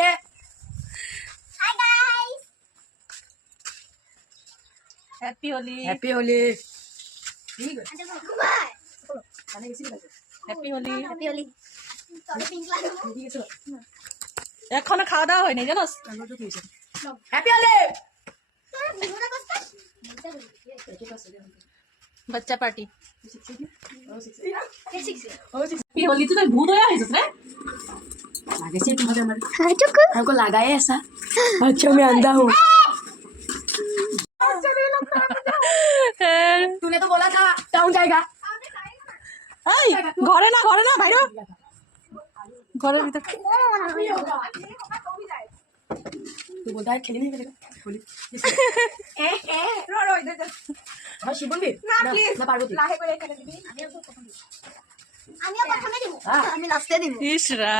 है। Hi guys, happy Holi. Happy Holi. ठीक है हैप्पी हैप्पी होली। होली। চলো পিঙ্ক লাগো। ठीक है चलो এখনো খাওয়া দাওয়া হয়নি জানোস। चलो तो ठीक है हैप्पी होली। ভিডিওটা করতে বাচ্চা পার্টি। हैप्पी होली तो भूत होया है रे। लगे से तुम्हारे हमारे हां चुकू हमको लगा है ऐसा। अच्छा मैं अंधा हूँ। तूने तो बोला था टाउन जाएगा। এই ঘরে না বাইরে ঘরের ভিতর। तू बोलता है खेलने नहीं करेगा होली। रो इधर जा। हाँ शिबुन भी না প্লিজ ना पार्वती লাহে করে এখানে দিবি। আমিও প্রথমে দিব আমি লাস্টে দিব ইসরা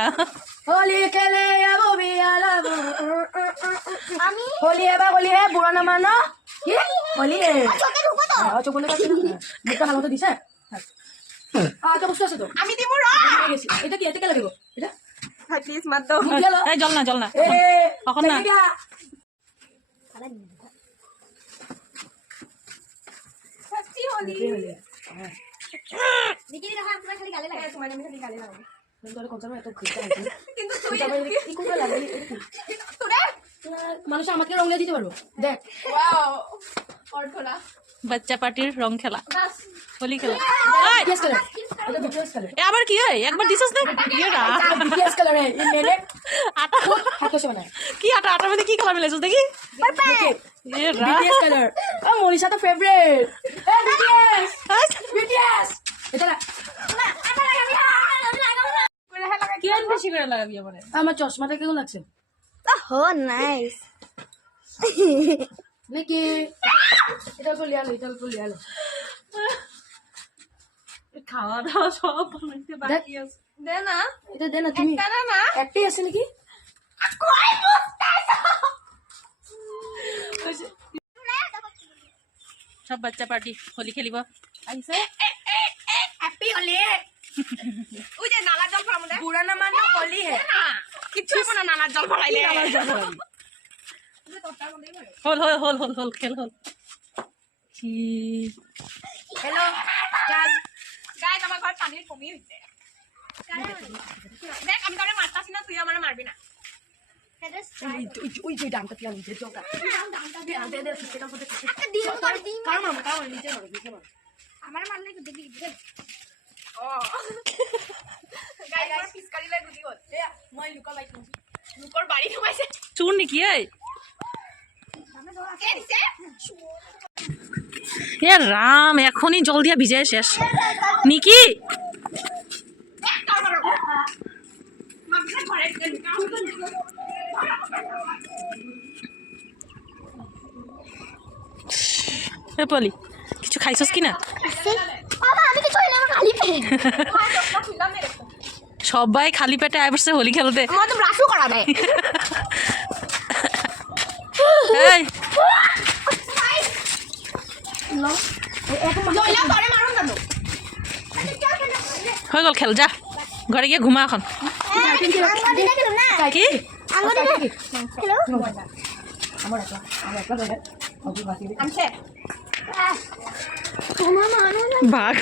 होली खेले या वो भी अलग। আমি होली है बुरा ना मानो। ये होली है। চোখে ঢুকো তো हाँ चुप बोलने का मुझका हाल होता दिशा। हाँ तो उसको से तो আমি দিব র। এটা কি এটা কে লাগবে এটা ভাই প্লিজ মার দাও। মুখ গেল এই জল না এ এখন না। সত্যি হোলি होली দেখি দেখো আপনারা খালি গালে লাগে তোমার আমি খালি গালি লাগাবো। मैं तो कौन सा मैं तो खींचता है কিন্তু তুই এই কোন লাগে তোরে মানুষ আমাকে রং দিতে পারবো দেখ ওয়াও और खोला বাচ্চা পার্টির রং খেলা হোলি খেলা। বিটিএস কালার এটা বিটিএস কালার এ আবার কি হয় একবার দিছস না ইয়ে না বিটিএস কালার है ये मैंने আটা हाथों से बनाया কি আটা মধ্যে কি কালার মিলাইছস দেখি। এ রা বিটিএস কালার ও মনীষা তো ফেভারিট এ বিটিএস এটা না কেন বেশি করে লাগাবি আমারে। আমার চশমাটা কেমন লাগছে ওহো নাইস নাকি এটা তো লিয়া লো খাওয়া দাওয়া সব বানাইতে বাকি আছে। দে না এটা দে না তুমি একটা না একটাই আছে নাকি সব বাচ্চা পার্টি হোলি খেলিব আইছে। हैप्पी होली ওই যে নালা জল ফলাম দে बुरा ना मानो होली है কিচ্ছু হবে না নালা জল ফলাইলে। হল খেল হল। কি हेलो গাইস আমার ঘর পানির কমি হইছে। দেখ আমি তোরে মারতাছি না তুই আমারে মারবি না। ওই দামটা কি নিচে চোকা দে দে সেটা ফটো একটা দিন করে দিন কারণ নিচে মারো আমার মারলে কি দেখি ও গাইস পিসকারি লাই গুজি হল। মই লুকা লাইক লুকর বাড়ি ঢুকাইছে চুর নাকি এই কে দিছে। এ রাম এখনই জল দিয়া ভিজায় শেষ নিকি। এ পলি কিছু খাইছস কি না। বাবা আমি কিছু হইলে আমার খালি পেট সবাই খালি পেটে আইবছে হোলি খেলতে। আমার তো ব্রাশও করা দেয় এই হয়ে গেল খেল যা ঘরে গিয়ে ঘুমা এখন। কি আমার একটা ভাগ